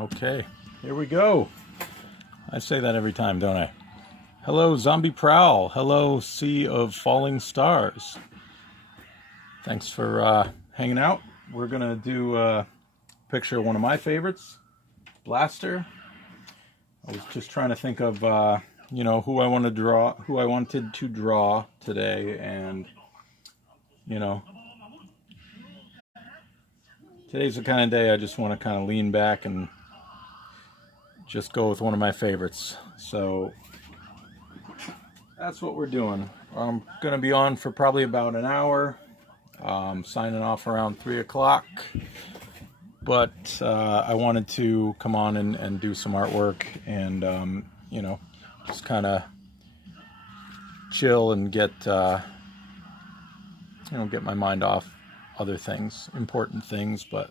Okay, here we go. I say that every time, don't I? Hello, Zombie Prowl. Hello, Sea of Falling Stars. Thanks for hanging out. We're gonna do a picture of one of my favorites, Blaster. I was just trying to think of who I want to draw, who I wanted to draw today, and today's the kind of day I just want to kind of lean back and just go with one of my favorites. So that's what we're doing. I'm going to be on for probably about an hour, signing off around 3 o'clock. But I wanted to come on and do some artwork and, just kind of chill and get my mind off other things, important things, but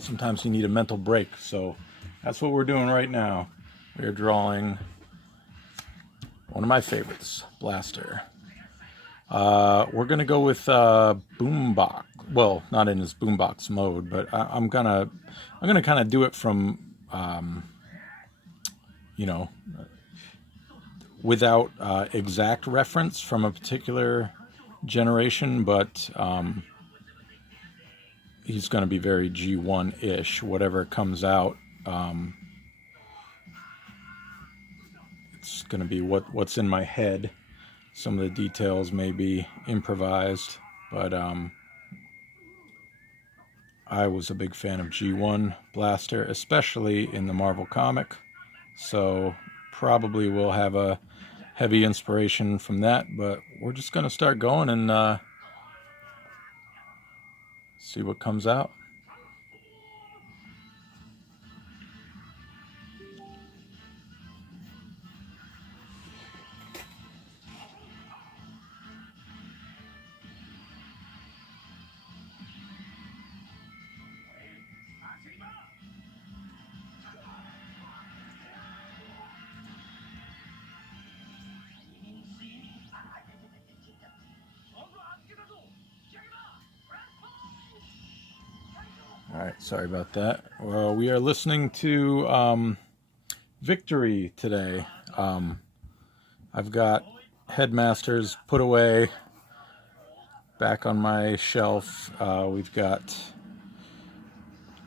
sometimes you need a mental break. So that's what we're doing right now. We're drawing one of my favorites, Blaster. We're gonna go with Boombox. Well, not in his Boombox mode, but I'm gonna kind of do it from without exact reference from a particular generation, but he's going to be very G1-ish, whatever comes out. It's going to be what's in my head. Some of the details may be improvised, but I was a big fan of G1 Blaster, especially in the Marvel comic, so probably will have a heavy inspiration from that, but we're just going to start going and see what comes out. All right, sorry about that. Well, we are listening to Victory today. I've got Headmasters put away back on my shelf. We've got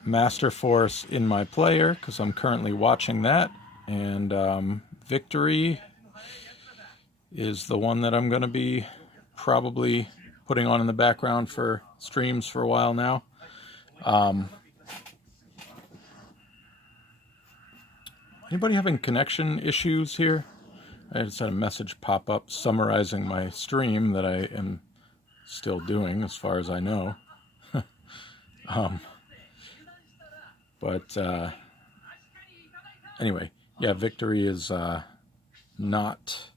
Master Force in my player because I'm currently watching that, and Victory is the one that I'm going to be probably putting on in the background for streams for a while now. Anybody having connection issues here? I just had a message pop up summarizing my stream that I am still doing as far as I know. But anyway, yeah, Victory is not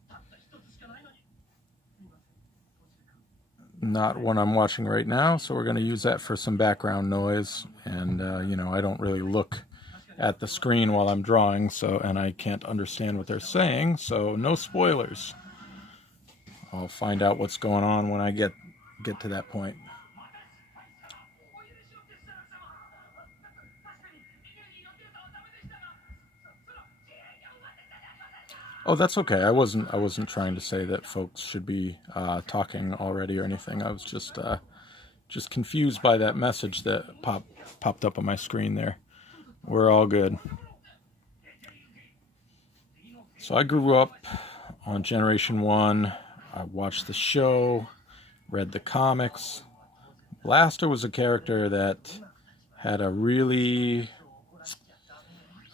one I'm watching right now, so we're going to use that for some background noise. And I don't really look at the screen while I'm drawing, and I can't understand what they're saying, so no spoilers. I'll find out what's going on when I get to that point. Oh, that's okay. I wasn't trying to say that folks should be talking already or anything. I was just confused by that message that popped up on my screen there. We're all good. So I grew up on Generation 1. I watched the show, read the comics. Blaster was a character that had a really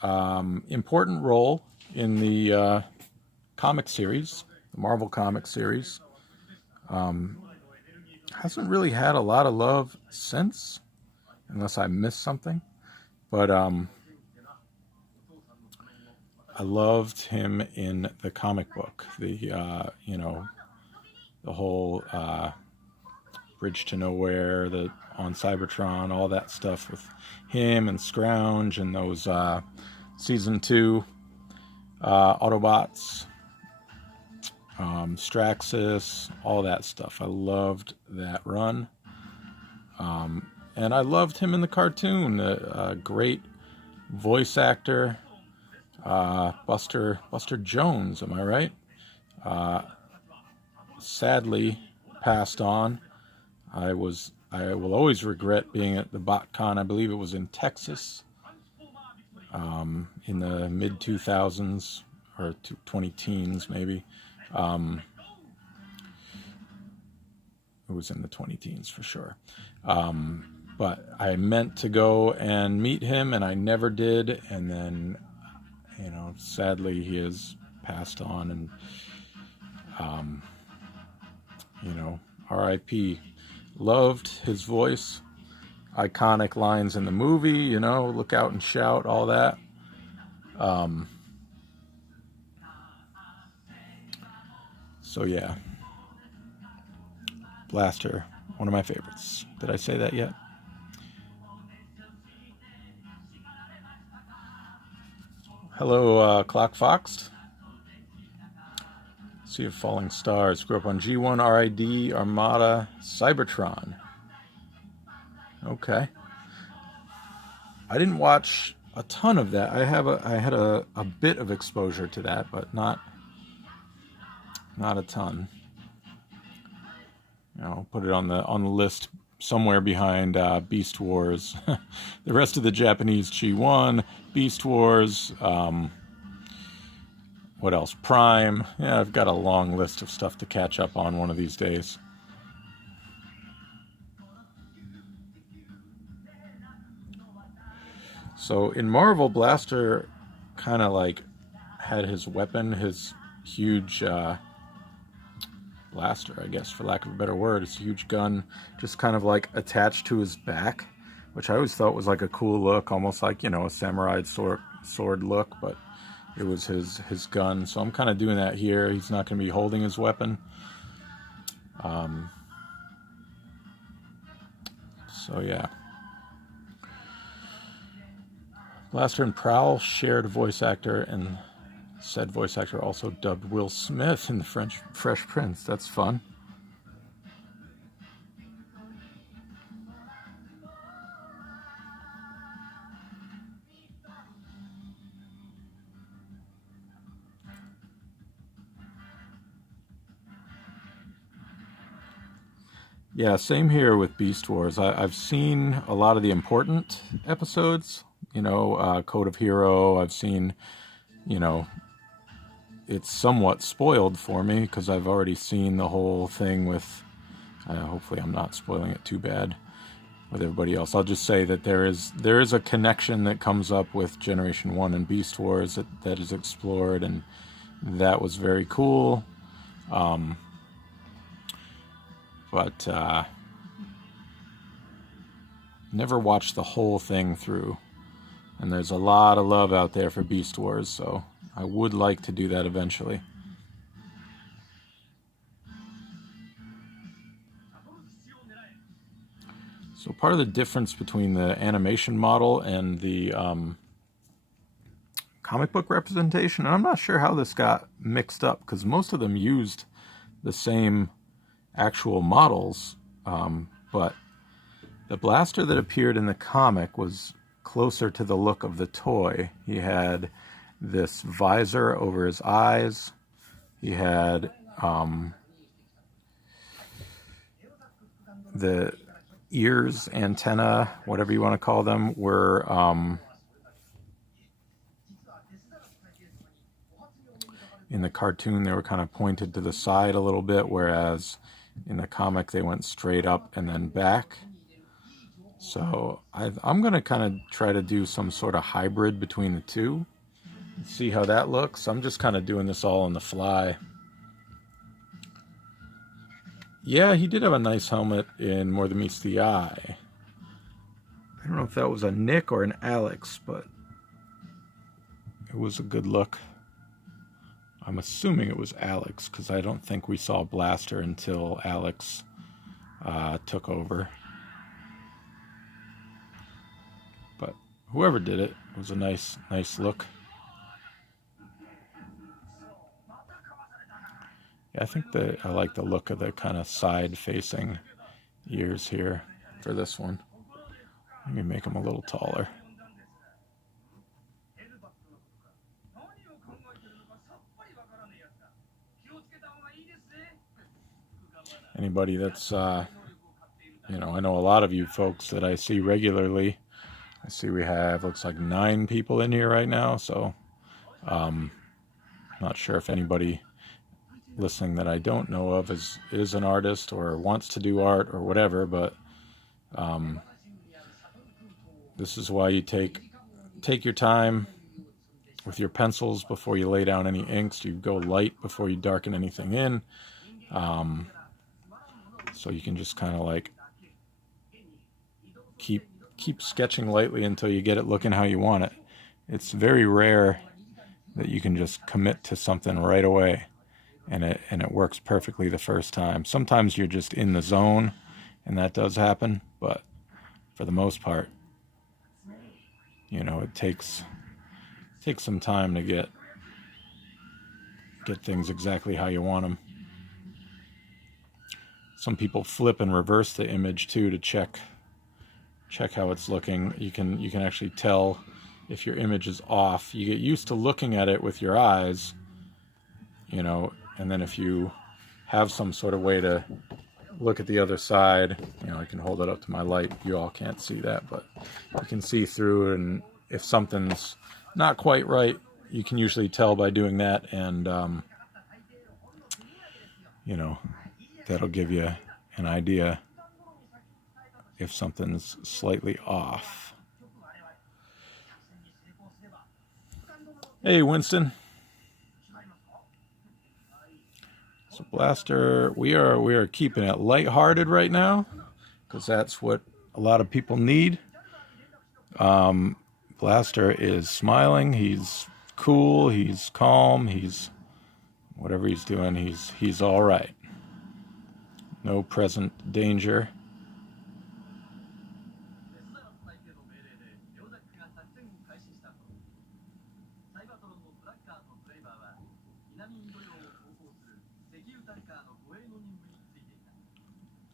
important role in the comic series, the Marvel comic series. Hasn't really had a lot of love since, unless I missed something. But I loved him in the comic book. The whole Bridge to Nowhere, on Cybertron, all that stuff with him and Scrounge and those Season 2 Autobots, Straxus, all that stuff. I loved that run. And I loved him in the cartoon. A great voice actor, Buster Jones, am I right? Sadly passed on. I will always regret being at the BotCon. I believe it was in Texas, in the mid 2000s or 20 teens maybe. It was in the 20 teens for sure. But I meant to go and meet him, and I never did. And then, sadly, he has passed on, and R.I.P. Loved his voice, iconic lines in the movie, look out and shout, all that. So yeah, Blaster, one of my favorites. Did I say that yet? Hello, Clock Fox. Sea of Falling Stars. Grew up on G1, RID, Armada, Cybertron. Okay. I didn't watch a ton of that. I had a bit of exposure to that, but not a ton. Put it on the list somewhere behind Beast Wars. The rest of the Japanese G1, Beast Wars, what else? Prime. Yeah, I've got a long list of stuff to catch up on one of these days. So in Marvel, Blaster kind of like had his weapon, his huge blaster, I guess, for lack of a better word, his huge gun, just kind of like attached to his back, which I always thought was like a cool look, almost like, a samurai sword look, but it was his gun. So I'm kind of doing that here. He's not going to be holding his weapon. So yeah. Blaster and Prowl shared a voice actor, and said voice actor also dubbed Will Smith in the Fresh Prince. That's fun. Yeah, same here with Beast Wars. I've seen a lot of the important episodes, Code of Hero. I've seen, it's somewhat spoiled for me because I've already seen the whole thing with, hopefully I'm not spoiling it too bad with everybody else. I'll just say that there is a connection that comes up with Generation 1 and Beast Wars that is explored, and that was very cool. But never watched the whole thing through. And there's a lot of love out there for Beast Wars, so I would like to do that eventually. So part of the difference between the animation model and the comic book representation, and I'm not sure how this got mixed up, because most of them used the same actual models, but the Blaster that appeared in the comic was closer to the look of the toy. He had this visor over his eyes. He had the ears, antenna, whatever you want to call them, were in the cartoon they were kind of pointed to the side a little bit, whereas in the comic they went straight up and then back. So I'm going to kind of try to do some sort of hybrid between the two. See how that looks. I'm just kind of doing this all on the fly. Yeah, he did have a nice helmet in More Than Meets the Eye. I don't know if that was a Nick or an Alex, but it was a good look. I'm assuming it was Alex, because I don't think we saw Blaster until Alex took over. But whoever did it, it was a nice look. Yeah, I think I like the look of the kind of side-facing ears here for this one. Let me make them a little taller. Anybody that's, you know, I know a lot of you folks that I see regularly. I see we have, looks like 9 people in here right now, so not sure if anybody listening that I don't know of is an artist or wants to do art or whatever, but this is why you take your time with your pencils before you lay down any inks. You go light before you darken anything in, so you can just kind of like keep sketching lightly until you get it looking how you want it. It's very rare that you can just commit to something right away and it works perfectly the first time. Sometimes you're just in the zone and that does happen, but for the most part, you know, it takes some time to get things exactly how you want them. Some people flip and reverse the image too to check how it's looking. You can actually tell if your image is off. You get used to looking at it with your eyes, you know, and then if you have some sort of way to look at the other side, you know, I can hold it up to my light. You all can't see that, but you can see through it, and if something's not quite right, you can usually tell by doing that, and you know, that'll give you an idea if something's slightly off. Hey, Winston. So Blaster, we are keeping it lighthearted right now because that's what a lot of people need. Blaster is smiling. He's cool. He's calm. He's whatever he's doing. He's all right. No present danger.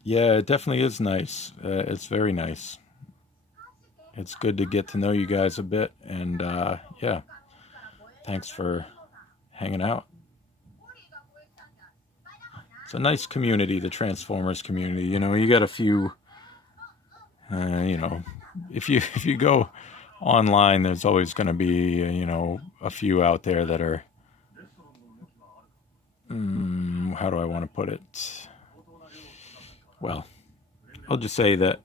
Yeah, it definitely is nice. It's very nice. It's good to get to know you guys a bit, and yeah, thanks for hanging out. It's a nice community, the Transformers community. You know, you got a few, you know, if you go online, there's always going to be, you know, a few out there that are, how do I want to put it? Well, I'll just say that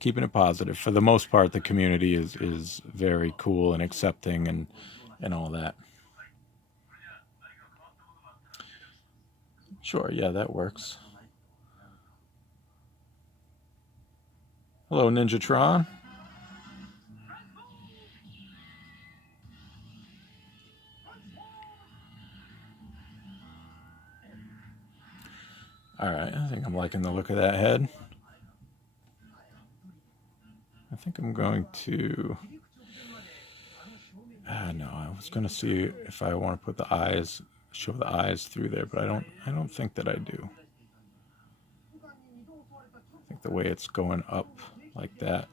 keeping it positive. For the most part, the community is very cool and accepting and all that. Sure, yeah, that works. Hello, Ninjatron. Alright, I think I'm liking the look of that head. I think I'm going to... no, I was going to see if I want to put the eyes, show the eyes through there, but I don't think that I do. I think the way it's going up like that,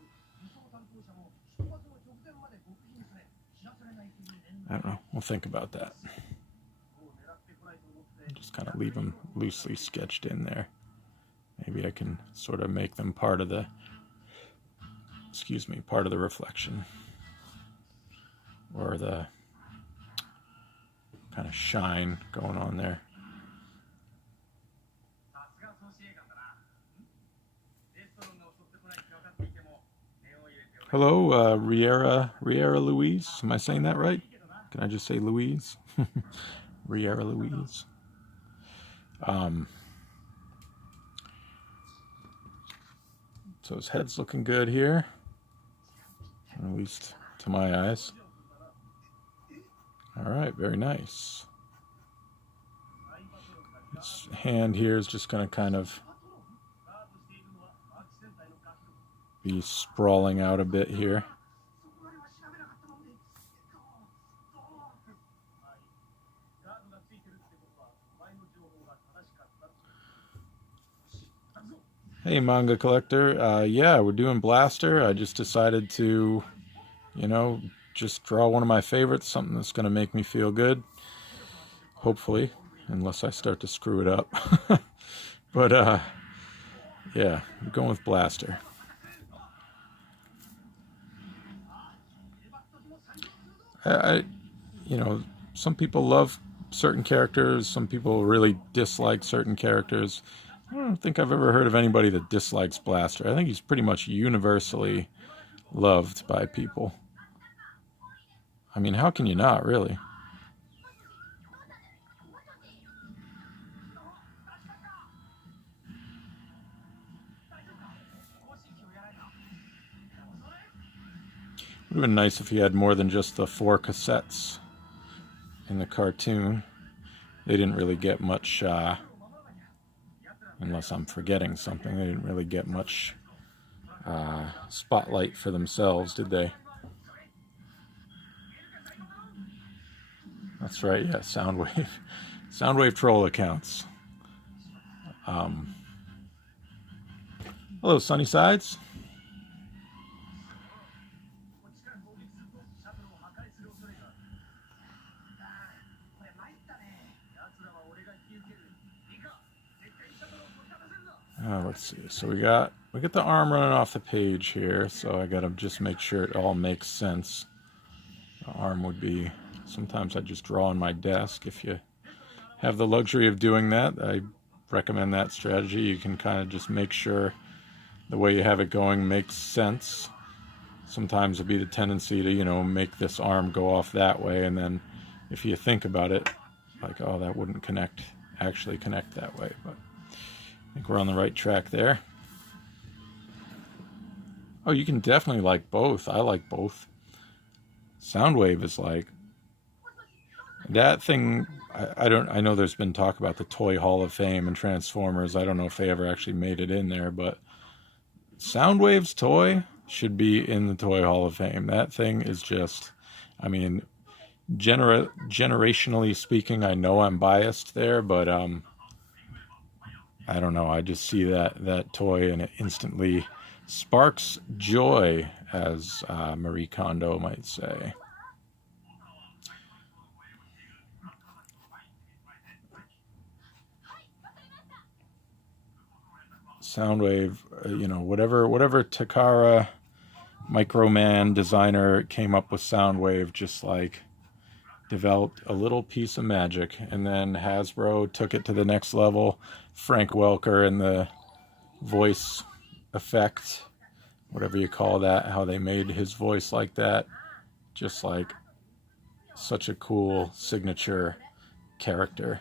I don't know. We'll think about that. Just kind of leave them loosely sketched in there. Maybe I can sort of make them part of the, part of the reflection, or the kind of shine going on there. Hello, Riera Louise. Am I saying that right? Can I just say Louise? Riera Louise. So his head's looking good here, at least to my eyes. All right, very nice. His hand here is just going to kind of be sprawling out a bit here. Hey, Manga Collector. Yeah, we're doing Blaster. I just decided to, you know, just draw one of my favorites, something that's going to make me feel good. Hopefully, unless I start to screw it up. But yeah, I'm going with Blaster. I you know, some people love certain characters, some people really dislike certain characters. I don't think I've ever heard of anybody that dislikes Blaster. I think he's pretty much universally loved by people. I mean, how can you not, really? Would have been nice if he had more than just the 4 cassettes in the cartoon. They didn't really get much, unless I'm forgetting something, they didn't really get much spotlight for themselves, did they? That's right, yeah, Soundwave. Soundwave troll accounts. Hello, Sunny Sides. Let's see. So we got the arm running off the page here. So I gotta just make sure it all makes sense. The arm would be. Sometimes I just draw on my desk. If you have the luxury of doing that, I recommend that strategy. You can kind of just make sure the way you have it going makes sense. Sometimes it'll be the tendency to, you know, make this arm go off that way, and then if you think about it, like, oh, that wouldn't actually connect that way. But I think we're on the right track there. Oh, you can definitely like both. I like both. Soundwave is like that thing. I know there's been talk about the Toy Hall of Fame and Transformers. I don't know if they ever actually made it in there, but Soundwave's toy should be in the Toy Hall of Fame. That thing is just, I mean, generationally speaking, I know I'm biased there, but I don't know. I just see that toy and it instantly sparks joy, as Marie Kondo might say. Soundwave, you know, whatever Takara Microman designer came up with Soundwave, just like developed a little piece of magic, and then Hasbro took it to the next level. Frank Welker and the voice effect, whatever you call that, how they made his voice like that, just like such a cool signature character.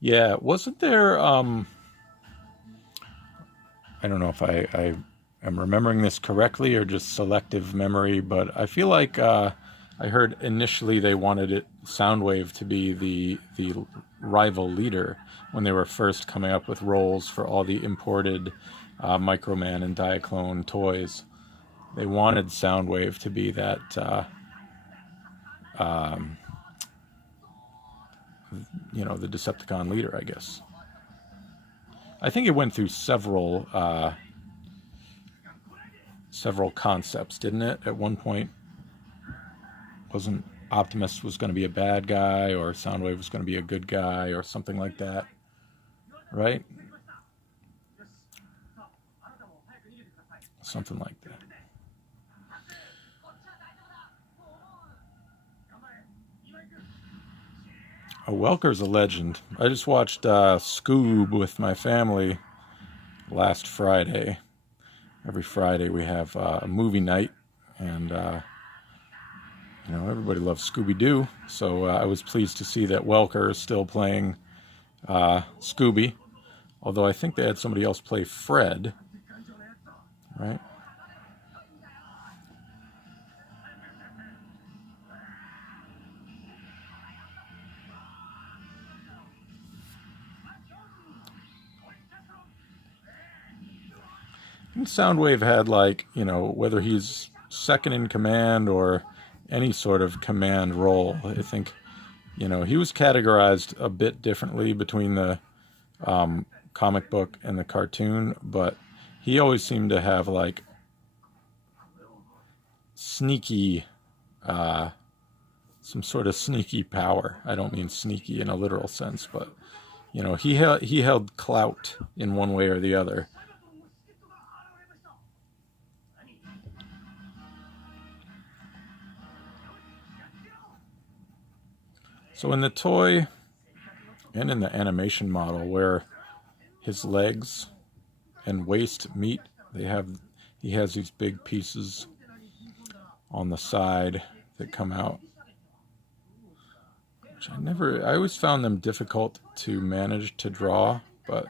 Yeah, wasn't there I don't know if I am remembering this correctly or just selective memory, but I feel like I heard initially they wanted Soundwave to be the rival leader when they were first coming up with roles for all the imported Microman and Diaclone toys. They wanted Soundwave to be that you know, the Decepticon leader, I guess. I think it went through several concepts, didn't it? At one point, wasn't Optimus was going to be a bad guy, or Soundwave was going to be a good guy, or something like that, right? Something like that. Oh, Welker's a legend. I just watched Scoob with my family last Friday. Every Friday we have a movie night, and you know, everybody loves Scooby-Doo, so I was pleased to see that Welker is still playing Scooby, although I think they had somebody else play Fred, right? And Soundwave had, like, you know, whether he's second in command or any sort of command role, I think You know, he was categorized a bit differently between the comic book and the cartoon, but he always seemed to have like sneaky, some sort of sneaky power. I don't mean sneaky in a literal sense, but you know, he held clout in one way or the other. So in the toy and in the animation model, where his legs and waist meet, he has these big pieces on the side that come out, which I always found them difficult to manage to draw, but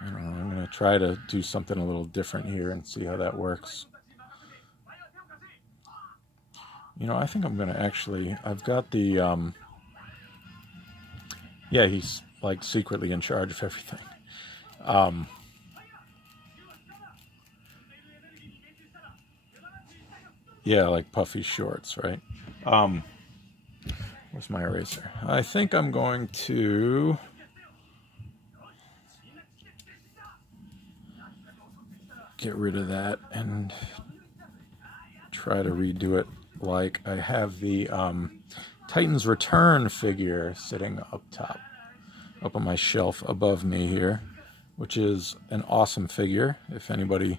I don't know, I'm going to try to do something a little different here and see how that works. You know, I think I'm going to actually, I've got the, yeah, he's like secretly in charge of everything. Yeah, like puffy shorts, right? Where's my eraser? I think I'm going to get rid of that and try to redo it like I have the Titans Return figure sitting up top, up on my shelf above me here, which is an awesome figure. If anybody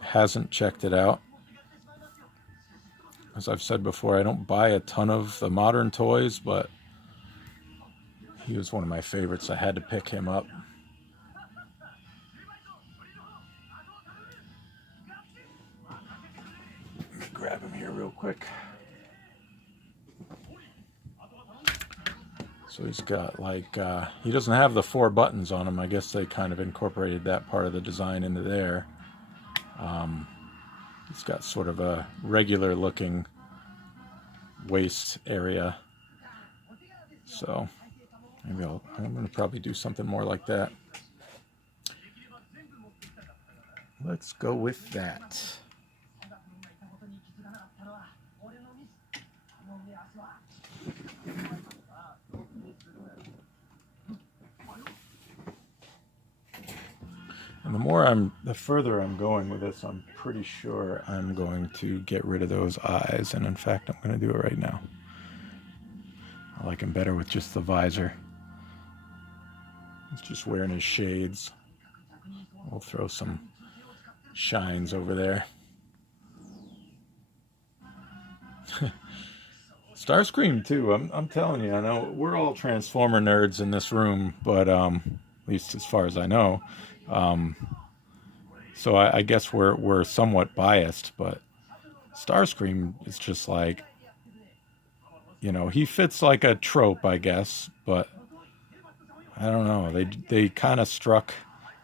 hasn't checked it out, as I've said before, I don't buy a ton of the modern toys, but he was one of my favorites. I had to pick him up. Let me grab him here real quick. So he's got like, he doesn't have the 4 buttons on him. I guess they kind of incorporated that part of the design into there. He's got sort of a regular looking waist area. So maybe I'm going to probably do something more like that. Let's go with that. And the further I'm going with this, I'm pretty sure I'm going to get rid of those eyes. And in fact, I'm going to do it right now. I like him better with just the visor. He's just wearing his shades. We'll throw some shines over there. Starscream too. I'm telling you, I know we're all Transformer nerds in this room, but at least as far as I know. So I guess we're somewhat biased, but Starscream is just like, you know, he fits like a trope, I guess, but I don't know. They kind of struck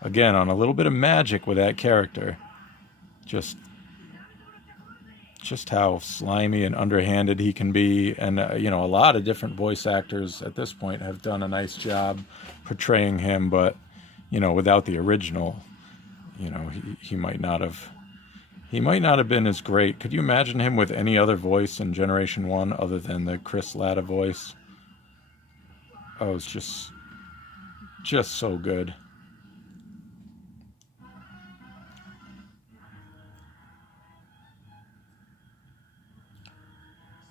again on a little bit of magic with that character. Just how slimy and underhanded he can be, and you know, a lot of different voice actors at this point have done a nice job portraying him, but you know, without the original, you know, he might not have been as great. Could you imagine him with any other voice in Generation 1 other than the Chris Latta voice? Oh, it's just so good.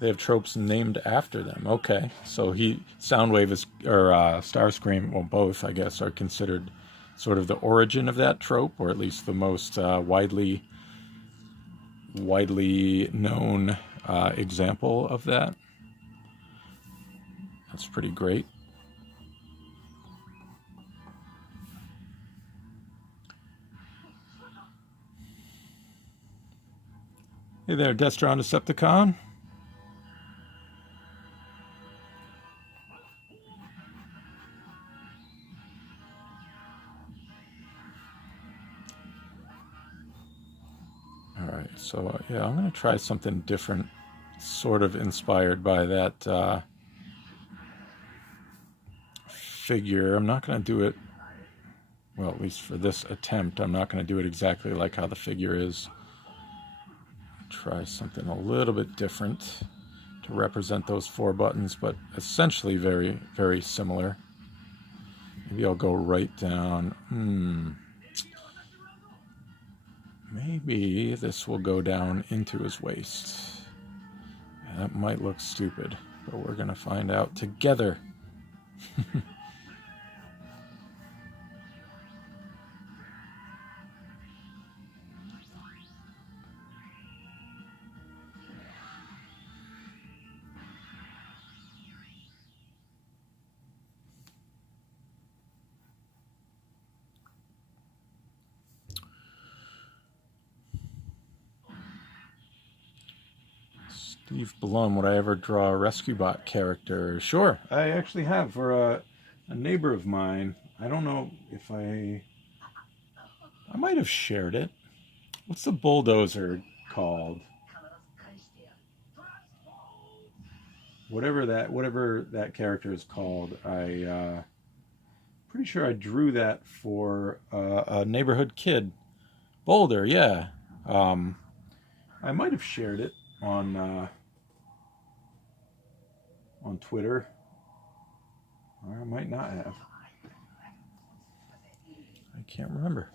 They have tropes named after them. Okay, so Soundwave is, or Starscream, well, both, I guess, are considered sort of the origin of that trope, or at least the most widely known example of that. That's pretty great. Hey there, Destron Decepticon. Alright, so yeah, I'm going to try something different, sort of inspired by that figure. I'm not going to do it, well, at least for this attempt, I'm not going to do it exactly like how the figure is. Try something a little bit different to to represent those 4 buttons, but essentially very, very similar. Maybe I'll go right down. Maybe this will go down into his waist. That might look stupid, but we're going to find out together. Steve Blum, would I ever draw a Rescue Bot character? Sure, I actually have for a neighbor of mine. I don't know if I might have shared it. What's the bulldozer called? Whatever that character is called, I pretty sure I drew that for a neighborhood kid. Boulder, yeah. I might have shared it on Twitter, or I might not have. I can't remember.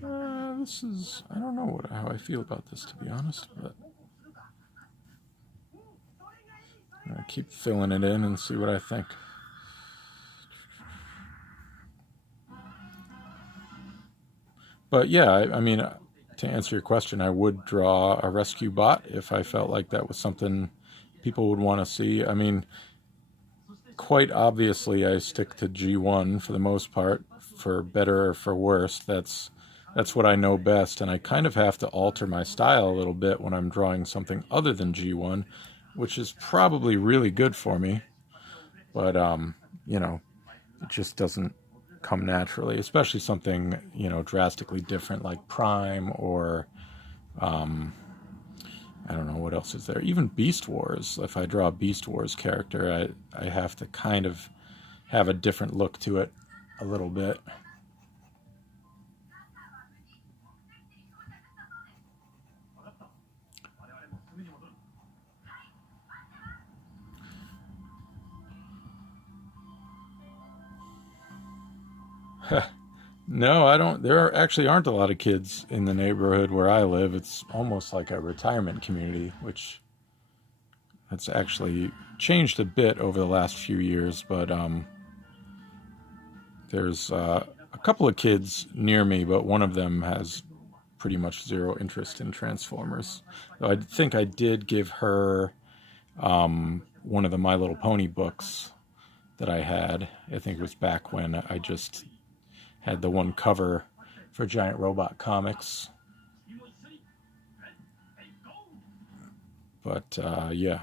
I don't know how I feel about this, to be honest, but I keep filling it in and see what I think. But yeah, I mean, to answer your question, I would draw a Rescue Bot if I felt like that was something people would want to see. I mean, quite obviously, I stick to G1 for the most part, for better or for worse. That's what I know best, and I kind of have to alter my style a little bit when I'm drawing something other than G1, which is probably really good for me. But you know, it just doesn't come naturally, especially something, you know, drastically different like Prime or I don't know what else is there. Even Beast Wars. If I draw a Beast Wars character, I have to kind of have a different look to it a little bit. No, I don't. There actually aren't a lot of kids in the neighborhood where I live. It's almost like a retirement community, which that's actually changed a bit over the last few years. But there's a couple of kids near me, but one of them has pretty much zero interest in Transformers. Though I think I did give her one of the My Little Pony books that I had. I think it was back when I just had the one cover for Giant Robot Comics. But yeah,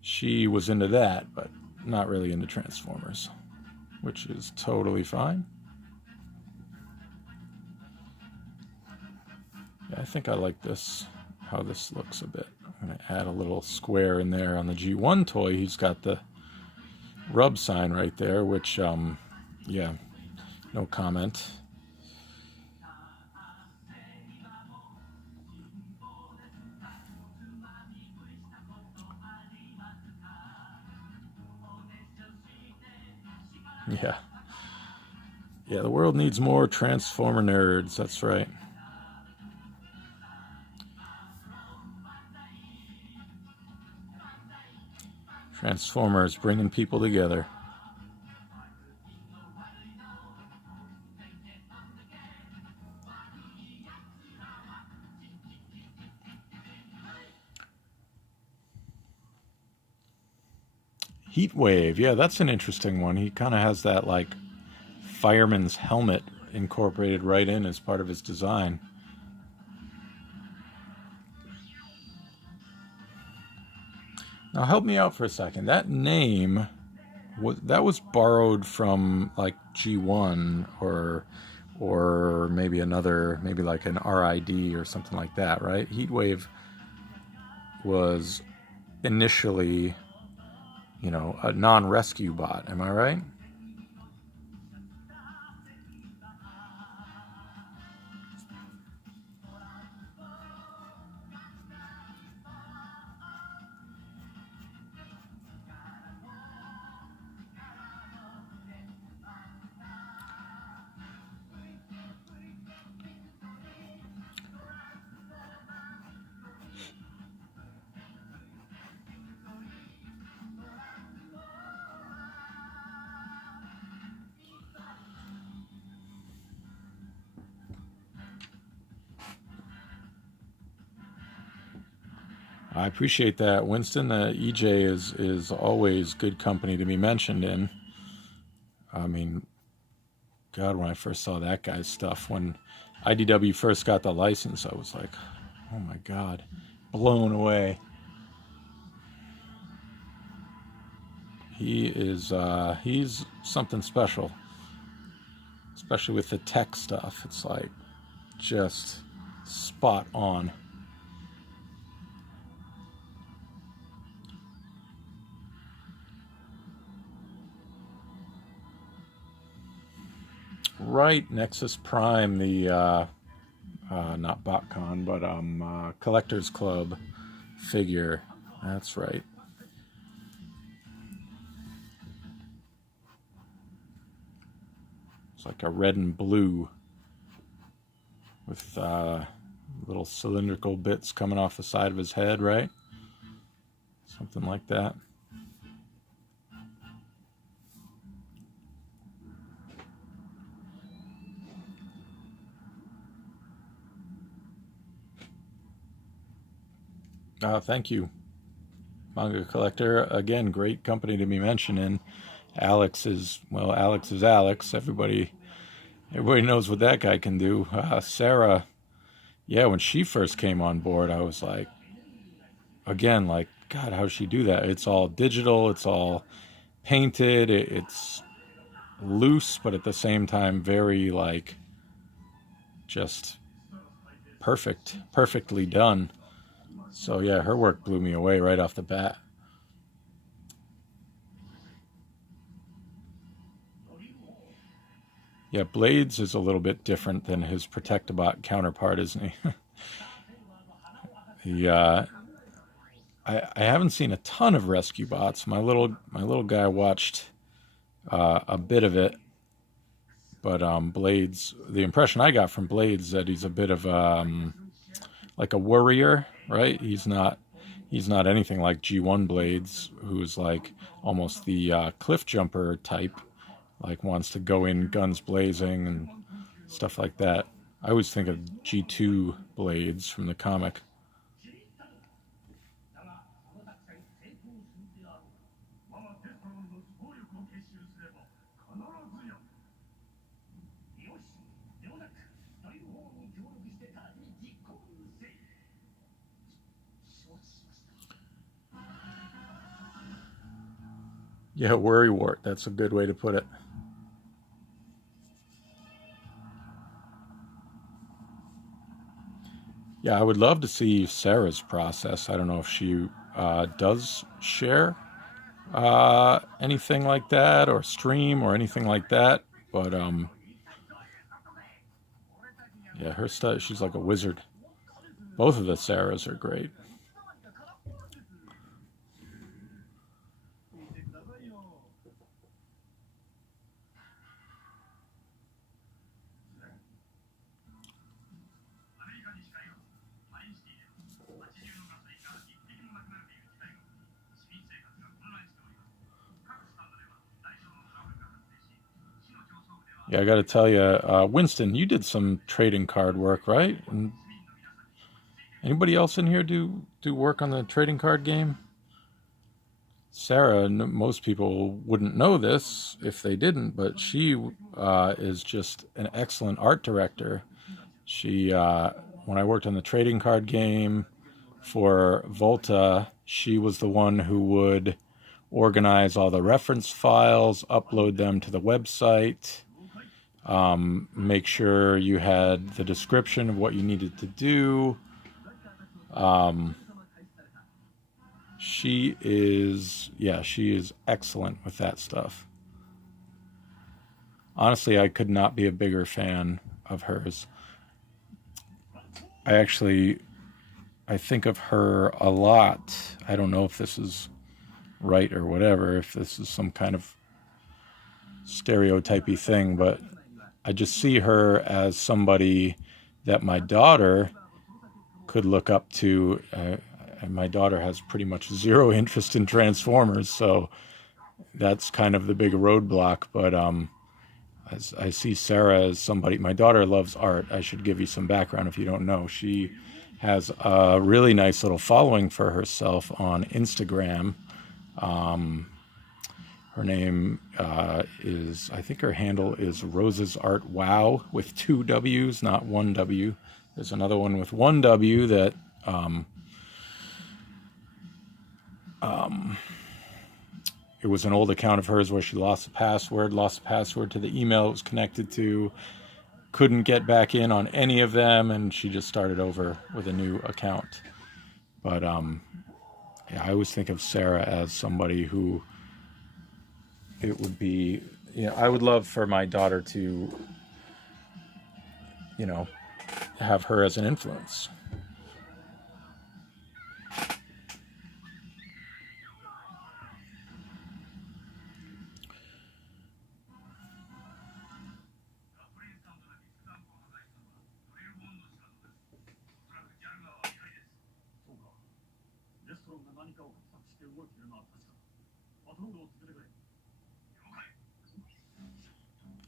she was into that, but not really into Transformers, which is totally fine. Yeah, I think I like this, how this looks a bit. I'm going to add a little square in there on the G1 toy. He's got the rub sign right there, which, yeah, no comment. Yeah. Yeah, the world needs more Transformer nerds, that's right. Transformers bringing people together. Heatwave, yeah, that's an interesting one. He kind of has that, like, fireman's helmet incorporated right in as part of his design. Now help me out for a second. That name, that was borrowed from like G1 or maybe another, maybe like an RID or something like that, right? Heatwave was initially, you know, a non-rescue bot. Am I right? I appreciate that, Winston. EJ is always good company to be mentioned in. I mean, God, when I first saw that guy's stuff, when IDW first got the license, I was like, oh my God, blown away. He's something special, especially with the tech stuff. It's like just spot on. Right, Nexus Prime, the not BotCon, but Collectors Club figure. That's right. It's like a red and blue with little cylindrical bits coming off the side of his head, right? Something like that. Thank you, Manga Collector. Again, great company to be mentioning. Alex is Alex. Everybody knows what that guy can do. Sarah, yeah, when she first came on board, I was like, again, like, God, how'd she do that? It's all digital, it's all painted, it's loose, but at the same time, very like just perfectly done. So yeah, her work blew me away right off the bat. Yeah, Blades is a little bit different than his Protectobot counterpart, isn't he? I haven't seen a ton of Rescue Bots. My little guy watched a bit of it, but Blades. The impression I got from Blades is that he's a bit of like a worrier, right? He's not anything like G1 Blades, who's like almost the cliff jumper type, like wants to go in guns blazing and stuff like that. I always think of G2 Blades from the comic. Yeah, worrywart. That's a good way to put it. Yeah, I would love to see Sarah's process. I don't know if she does share anything like that or stream or anything like that, but yeah, her stuff. She's like a wizard. Both of the Sarahs are great. Yeah, I got to tell you, Winston, you did some trading card work, right? And anybody else in here do work on the trading card game? Sarah, most people wouldn't know this if they didn't, but she is just an excellent art director. She, when I worked on the trading card game for Volta, she was the one who would organize all the reference files, upload them to the website, make sure you had the description of what you needed to do. She is excellent with that stuff. Honestly, I could not be a bigger fan of hers. I think of her a lot. I don't know if this is right or whatever, if this is some kind of stereotypy thing, but I just see her as somebody that my daughter could look up to. And my daughter has pretty much zero interest in Transformers, so that's kind of the big roadblock. But I see Sarah as somebody. My daughter loves art. I should give you some background if you don't know. She has a really nice little following for herself on Instagram. Her name is, I think her handle is Roses Art Wow with 2 W's, not 1 W. There's another one with 1 W that it was an old account of hers where she lost the password to the email it was connected to, couldn't get back in on any of them, and she just started over with a new account. But yeah, I always think of Sarah as somebody who it would be, I would love for my daughter to, have her as an influence.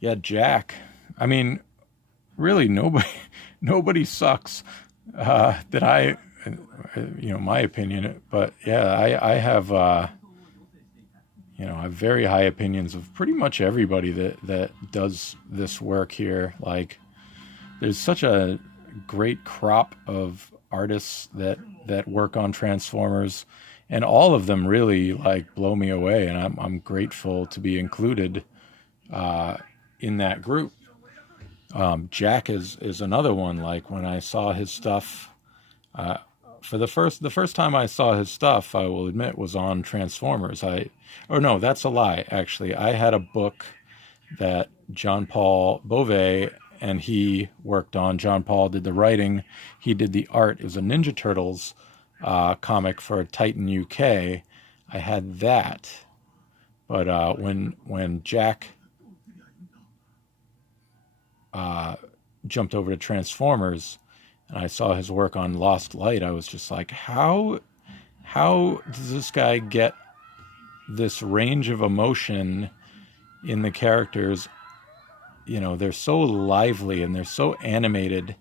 Yeah, Jack. I mean, really, nobody sucks that my opinion. But yeah, I have, I have very high opinions of pretty much everybody that does this work here. Like, there's such a great crop of artists that work on Transformers, and all of them really like blow me away, and I'm grateful to be included in that group. Jack is another one. Like, when I saw his stuff, for the first time I saw his stuff, I will admit, was on Transformers. No, that's a lie. Actually, I had a book that Jean-Paul Beauvais and he worked on. Jean-Paul did the writing, he did the art. It was a Ninja Turtles comic for Titan UK. I had that, but when Jack jumped over to Transformers, and I saw his work on Lost Light, I was just like, how does this guy get this range of emotion in the characters? They're so lively and they're so animated,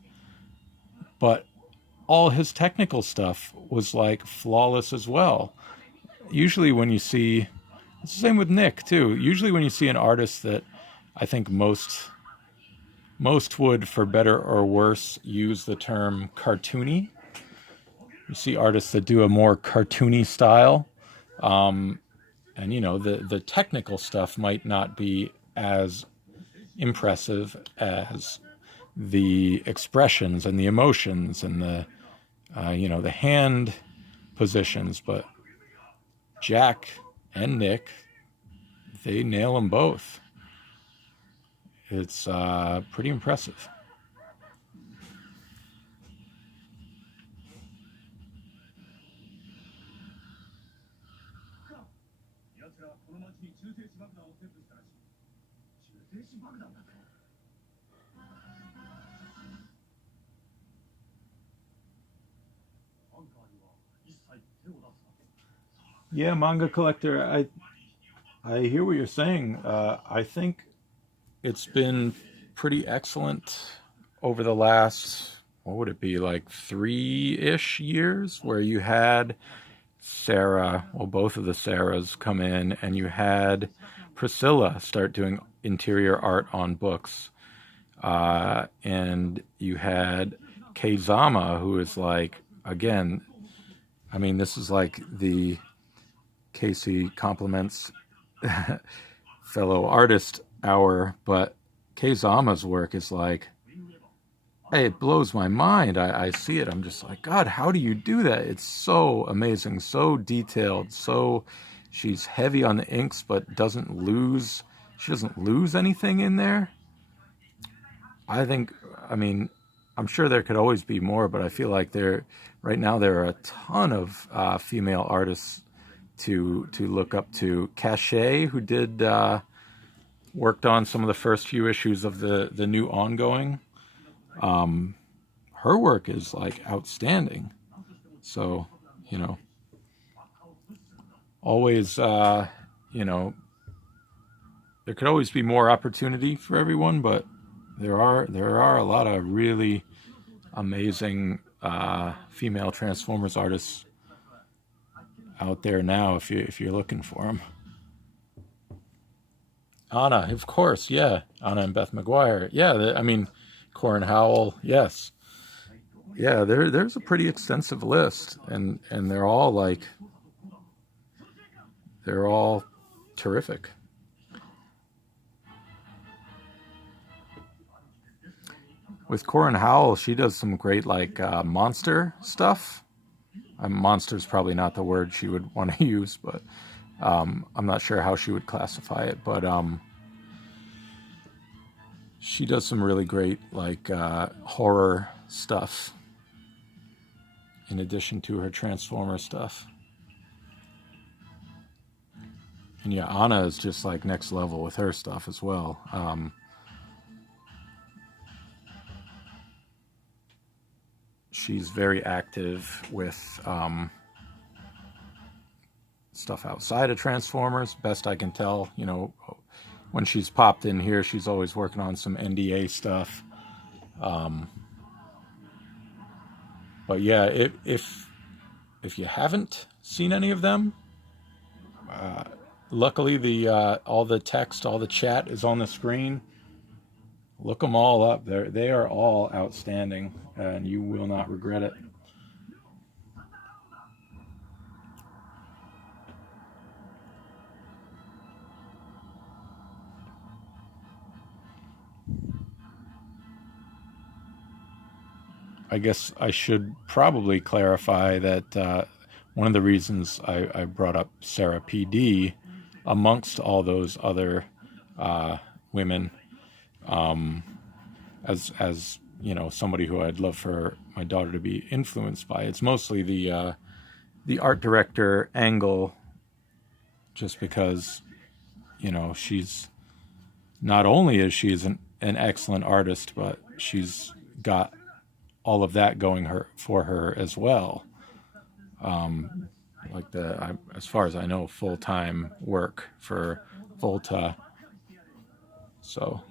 but all his technical stuff was like flawless as well. Usually when you see, it's the same with Nick too, usually when you see an artist that I think most would, for better or worse, use the term cartoony. You see artists that do a more cartoony style, and the technical stuff might not be as impressive as the expressions and the emotions and the the hand positions. But Jack and Nick, they nail them both. It's pretty impressive. Yeah, Manga Collector, I hear what you're saying. I think it's been pretty excellent over the last, what would it be, like 3-ish years, where you had Sarah, well, both of the Sarahs come in, and you had Priscilla start doing interior art on books. And you had Keizama, who is like, again, I mean, this is like the Casey compliments fellow artist hour, but Keizama's work is like, hey, it blows my mind. I see it, I'm just like, God, how do you do that? It's so amazing, so detailed, so she's heavy on the inks, but she doesn't lose anything in there. I mean, I'm sure there could always be more, but I feel like right now there are a ton of female artists to look up to. Cachet, who did worked on some of the first few issues of the new ongoing. Her work is like outstanding. So, always, there could always be more opportunity for everyone, but there are a lot of really amazing female Transformers artists out there now if you're looking for them. Anna, of course, yeah. Anna and Beth McGuire. Yeah, I mean, Corin Howell, yes. Yeah, there's a pretty extensive list, and they're all terrific. With Corin Howell, she does some great monster stuff. Monster's probably not the word she would want to use, but I'm not sure how she would classify it. But she does some really great horror stuff in addition to her Transformer stuff. And yeah, Anna is just like next level with her stuff as well. She's very active with stuff outside of Transformers, best I can tell. You know, when she's popped in here, she's always working on some NDA stuff. But yeah, if you haven't seen any of them, luckily the all the text, all the chat is on the screen. Look them all up. They are all outstanding, and you will not regret it. I guess I should probably clarify that one of the reasons I brought up Sarah PD amongst all those other women, as you know, somebody who I'd love for my daughter to be influenced by. It's mostly the art director angle, just because, you know, she's not only is she an excellent artist, but she's got all of that going for her as well. As far as I know, full-time work for Volta. So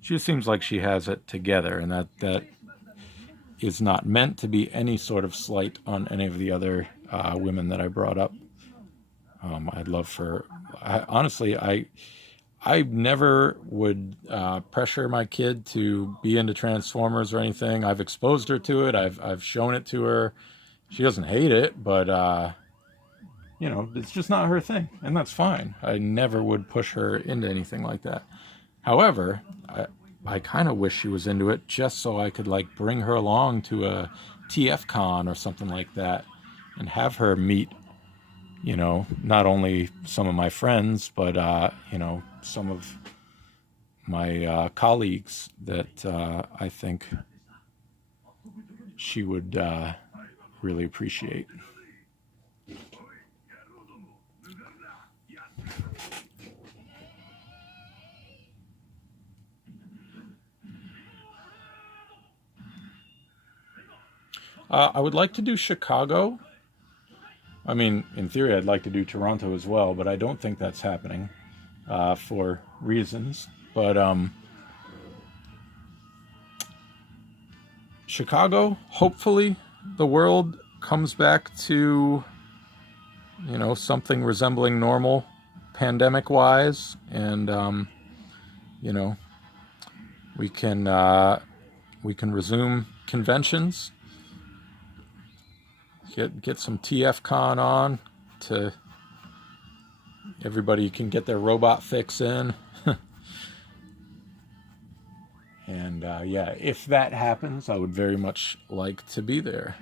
she just seems like she has it together, and that is not meant to be any sort of slight on any of the other women that I brought up. I'd love for, honestly, I never would pressure my kid to be into Transformers or anything. I've exposed her to it. I've shown it to her. She doesn't hate it, but you know, it's just not her thing, and that's fine. I never would push her into anything like that. However, I kind of wish she was into it, just so I could like bring her along to a TF Con or something like that, and have her meet, you know, not only some of my friends, but you know, some of my colleagues that I think she would really appreciate. I would like to do Chicago. I mean, in theory, I'd like to do Toronto as well, but I don't think that's happening for reasons. But Chicago, hopefully the world comes back to, you know, something resembling normal pandemic-wise, and you know, we can resume conventions. Get some TF Con on, to everybody can get their robot fix in. And yeah, if that happens, I would very much like to be there.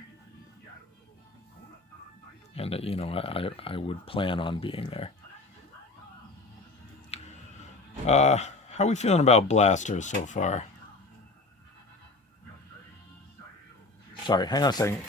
And you know, I would plan on being there. How are we feeling about blasters so far? Sorry, hang on a second.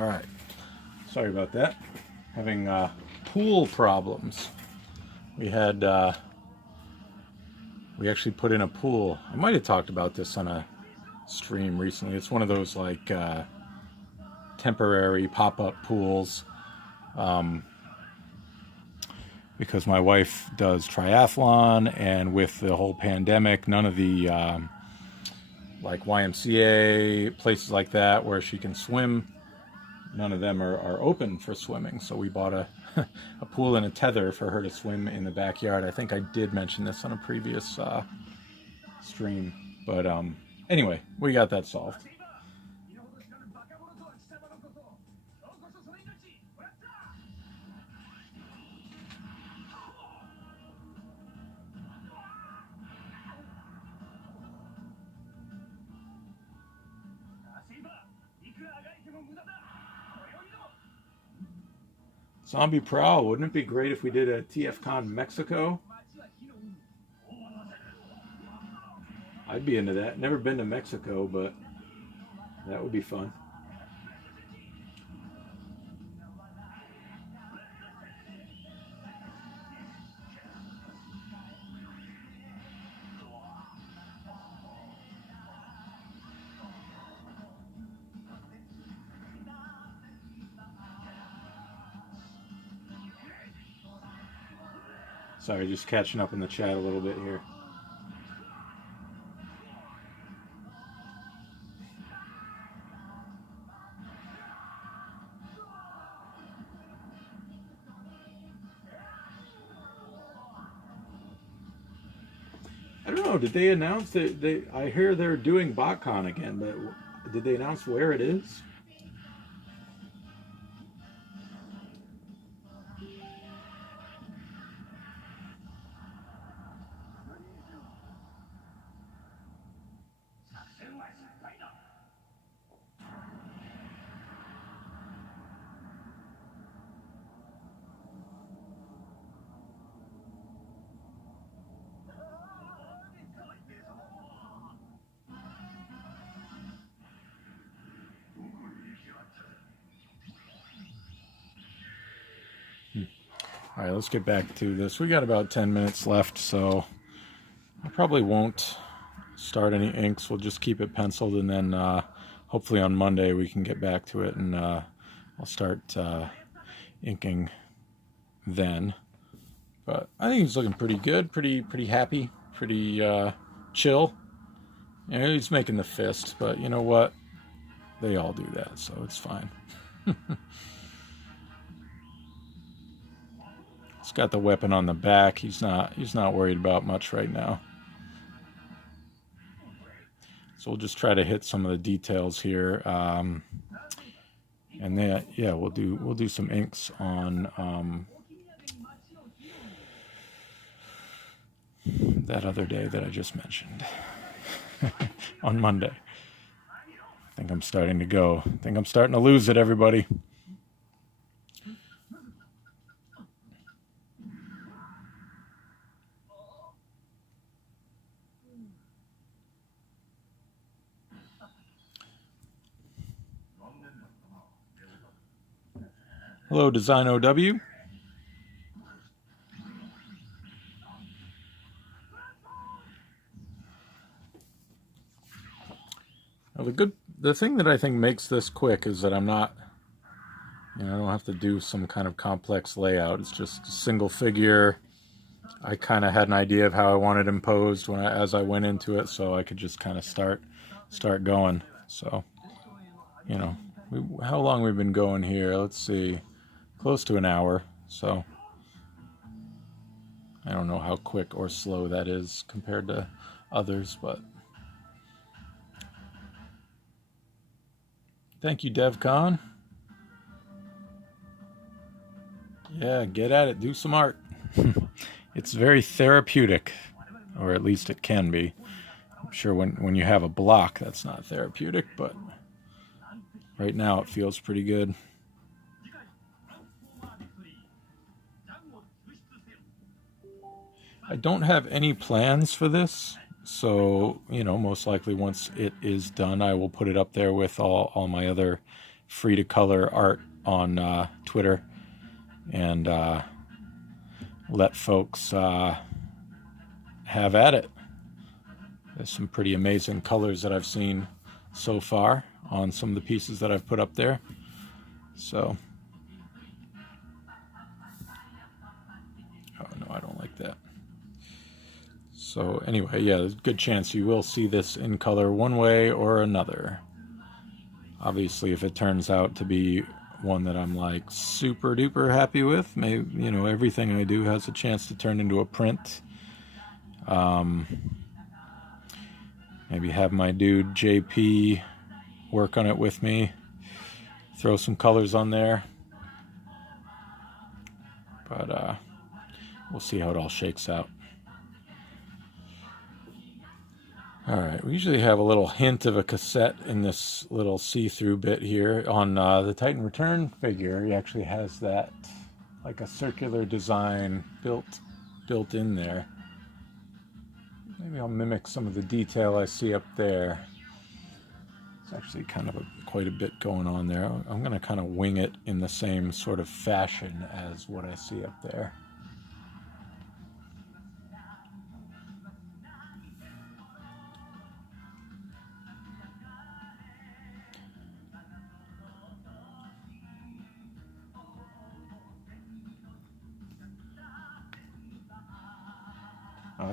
All right. Sorry about that. Having pool problems. We had, we actually put in a pool. I might have talked about this on a stream recently. It's one of those like temporary pop-up pools. Because my wife does triathlon, and with the whole pandemic, none of the like YMCA, places like that where she can swim, none of them are open for swimming. So we bought a, a pool and a tether for her to swim in the backyard. I think I did mention this on a previous stream. But anyway, we got that solved. Zombie Prowl, wouldn't it be great if we did a TFCon Mexico? I'd be into that. Never been to Mexico, but that would be fun. Sorry, just catching up in the chat a little bit here. I don't know, did they announce that I hear they're doing BotCon again, but did they announce where it is? All right, let's get back to this. We got about 10 minutes left, so I probably won't start any inks. We'll just keep it penciled, and then hopefully on Monday we can get back to it, and I'll start inking then. But I think he's looking pretty good, pretty happy, pretty chill. You know, he's making the fist, but you know what? They all do that, so it's fine. He's got the weapon on the back. He's not worried about much right now. So we'll just try to hit some of the details here, and then yeah, we'll do some inks on that other day that I just mentioned on Monday. I think I'm starting to go. I think I'm starting to lose it, everybody. Hello, Design OW. Well, the thing that I think makes this quick is that I'm not, I don't have to do some kind of complex layout. It's just a single figure. I kind of had an idea of how I wanted it imposed as I went into it, so I could just kind of start going. So, how long we've been going here? Let's see, close to an hour. So I don't know how quick or slow that is compared to others, but thank you, DevCon. Yeah, get at it. Do some art. It's very therapeutic, or at least it can be. I'm sure when you have a block, that's not therapeutic, but right now it feels pretty good. I don't have any plans for this, so most likely once it is done, I will put it up there with all my other free to color art on Twitter and let folks have at it. There's some pretty amazing colors that I've seen so far on some of the pieces that I've put up there. So, oh no, I don't like that. So anyway, yeah, there's a good chance you will see this in color one way or another. Obviously, if it turns out to be one that I'm like super duper happy with, maybe, you know, everything I do has a chance to turn into a print. Maybe have my dude JP work on it with me, throw some colors on there. But we'll see how it all shakes out. Alright, we usually have a little hint of a cassette in this little see-through bit here. On the Titan Return figure, he actually has that, like a circular design built in there. Maybe I'll mimic some of the detail I see up there. It's actually kind of quite a bit going on there. I'm going to kind of wing it in the same sort of fashion as what I see up there.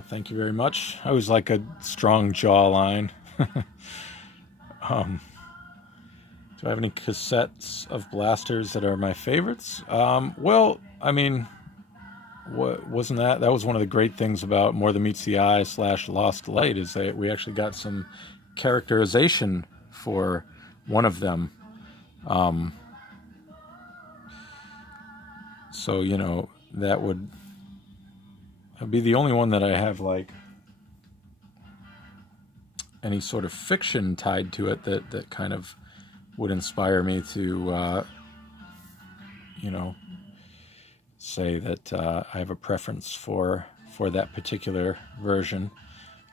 Thank you very much. I always like a strong jawline. Do I have any cassettes of blasters that are my favorites? Well, I mean, wasn't that was one of the great things about More Than Meets the Eye / Lost Light, is that we actually got some characterization for one of them. So, you know, that would be the only one that I have like any sort of fiction tied to it that kind of would inspire me to you know, say that I have a preference for that particular version.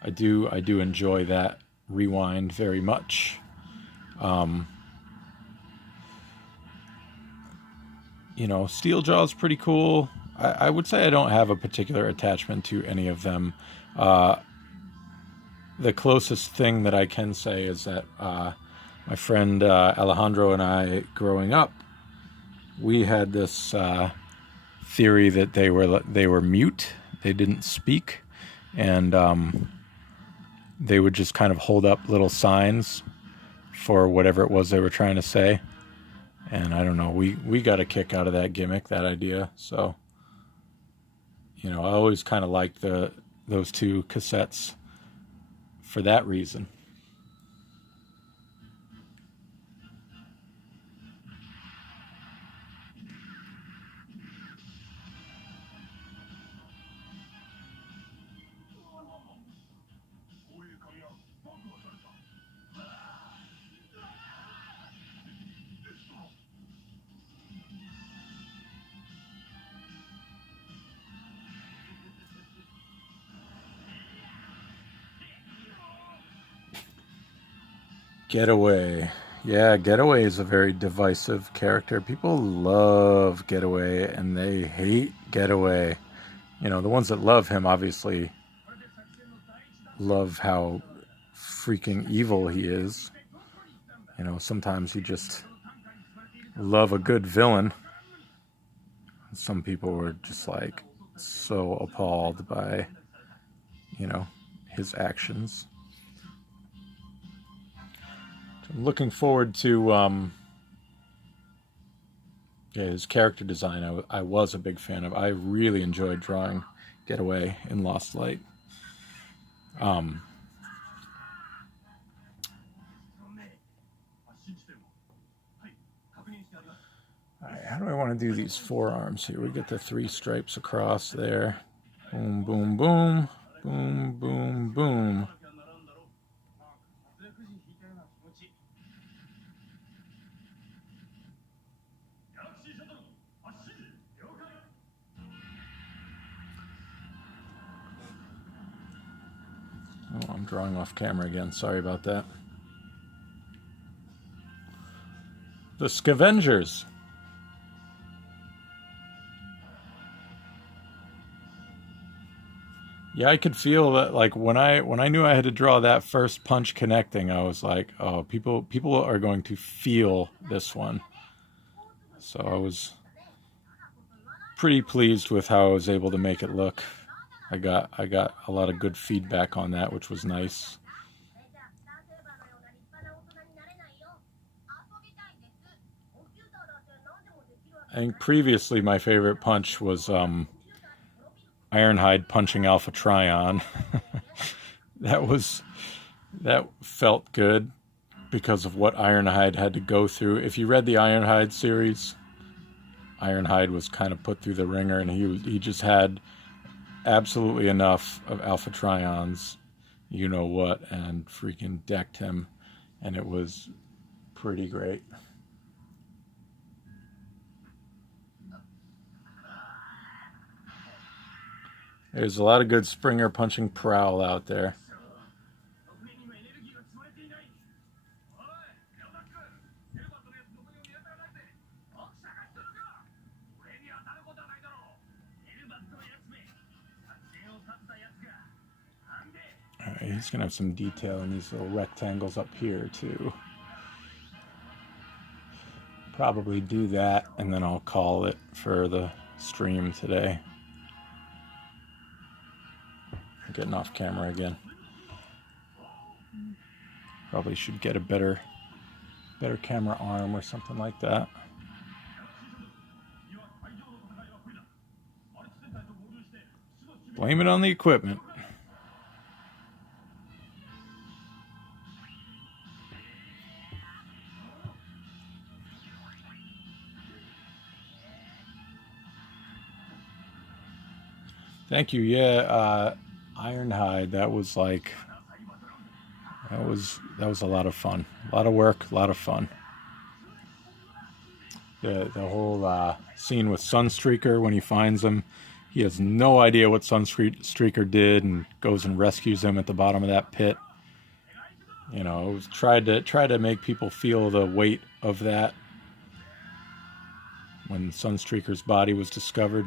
I do enjoy that rewind very much. You know, Steeljaw is pretty cool. I would say I don't have a particular attachment to any of them. The closest thing that I can say is that my friend Alejandro and I, growing up, we had this theory that they were mute. They didn't speak, and they would just kind of hold up little signs for whatever it was they were trying to say. And I don't know, we got a kick out of that gimmick, that idea. So, you know, I always kind of liked those two cassettes for that reason. Getaway. Yeah, Getaway is a very divisive character. People love Getaway and they hate Getaway. You know, the ones that love him obviously love how freaking evil he is. You know, sometimes you just love a good villain. Some people were just like so appalled by, you know, his actions. I'm looking forward to his character design. I was a big fan of. I really enjoyed drawing Getaway in Lost Light. How do I want to do these forearms here? We get the 3 stripes across there. Boom, boom, boom. Boom, boom, boom. Oh, I'm drawing off camera again. Sorry about that. The Scavengers. Yeah, I could feel that. Like when I knew I had to draw that first punch connecting, I was like, oh, people are going to feel this one. So I was pretty pleased with how I was able to make it look. I got a lot of good feedback on that, which was nice. I think previously my favorite punch was Ironhide punching Alpha Trion. that felt good because of what Ironhide had to go through. If you read the Ironhide series, Ironhide was kind of put through the ringer, and he just had absolutely enough of Alpha Trion's you know what and freaking decked him, and it was pretty great. There's a lot of good Springer punching Prowl out there. Alright, he's going to have some detail in these little rectangles up here too. Probably do that, and then I'll call it for the stream today. I'm getting off camera again. Probably should get a better camera arm or something like that. Blame it on the equipment. Thank you. Yeah, Ironhide. That was a lot of fun. A lot of work. A lot of fun. The whole scene with Sunstreaker when he finds him. He has no idea what Sunstreaker did and goes and rescues him at the bottom of that pit. You know, it was tried to make people feel the weight of that when Sunstreaker's body was discovered.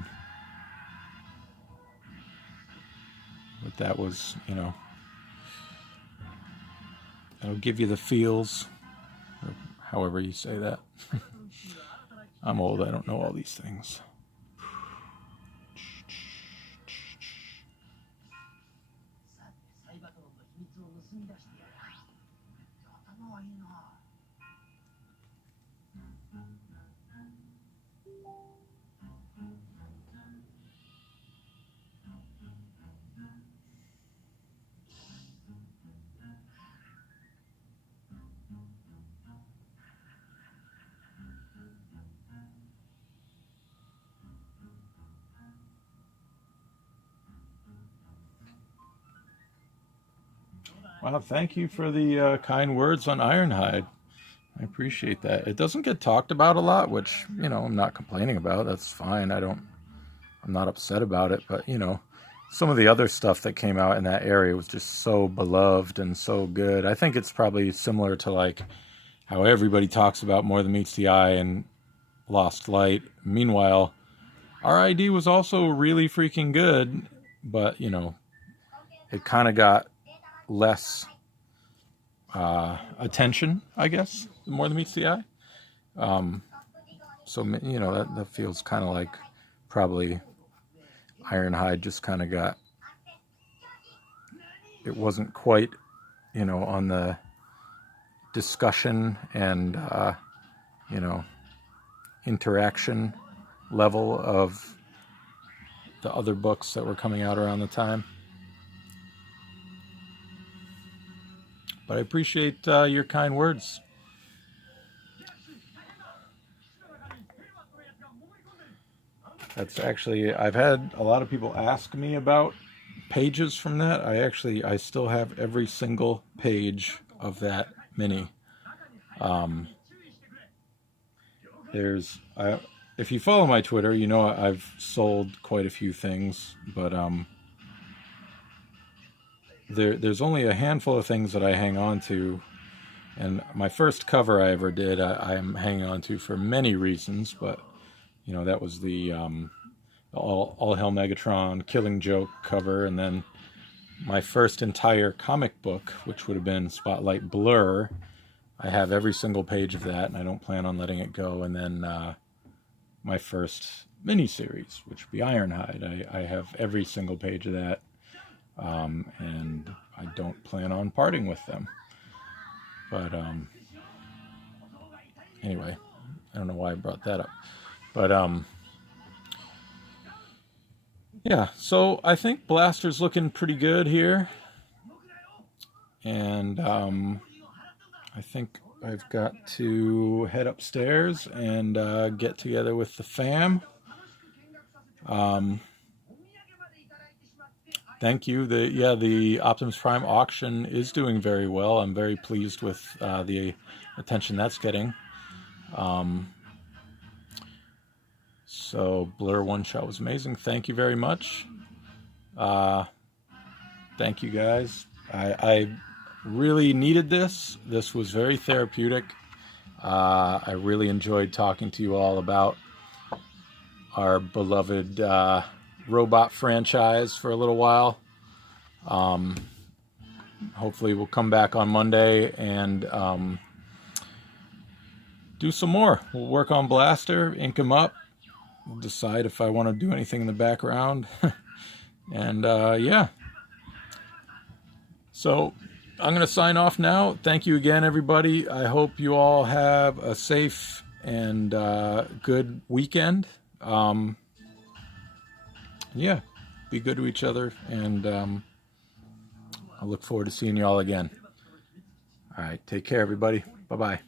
But that was, you know, it'll give you the feels, or however you say that. I'm old, I don't know all these things. Wow, thank you for the kind words on Ironhide. I appreciate that. It doesn't get talked about a lot, which, you know, I'm not complaining about. That's fine. I'm not upset about it. But, you know, some of the other stuff that came out in that area was just so beloved and so good. I think it's probably similar to like how everybody talks about More Than Meets the Eye and Lost Light. Meanwhile, RID was also really freaking good, but, you know, it kind of got less attention, I guess, More Than Meets the Eye. So, you know, that feels kind of like probably Ironhide just kind of got, it wasn't quite, you know, on the discussion and, you know, interaction level of the other books that were coming out around the time. But I appreciate your kind words. That's actually, I've had a lot of people ask me about pages from that. I still have every single page of that mini. If you follow my Twitter, you know I've sold quite a few things, but there's only a handful of things that I hang on to And my first cover I ever did, I'm hanging on to for many reasons, but you know, that was the All Hail Megatron Killing Joke cover, and then my first entire comic book, which would have been Spotlight Blur. I have every single page of that, and I don't plan on letting it go. And then my first miniseries, which would be Ironhide. I have every single page of that, and I don't plan on parting with them. But anyway, I don't know why I brought that up. But yeah, so I think Blaster's looking pretty good here. And I think I've got to head upstairs and get together with the fam. Thank you. The Optimus Prime auction is doing very well. I'm very pleased with the attention that's getting. So Blur One Shot was amazing. Thank you very much. Thank you guys. I really needed this. This was very therapeutic. I really enjoyed talking to you all about our beloved robot franchise for a little while. Hopefully we'll come back on Monday and do some more. We'll work on Blaster, ink him up, we'll decide if I want to do anything in the background. And yeah. So I'm going to sign off now. Thank you again, everybody. I hope you all have a safe and good weekend. Yeah, be good to each other, and I look forward to seeing you all again. All right, take care, everybody. Bye-bye.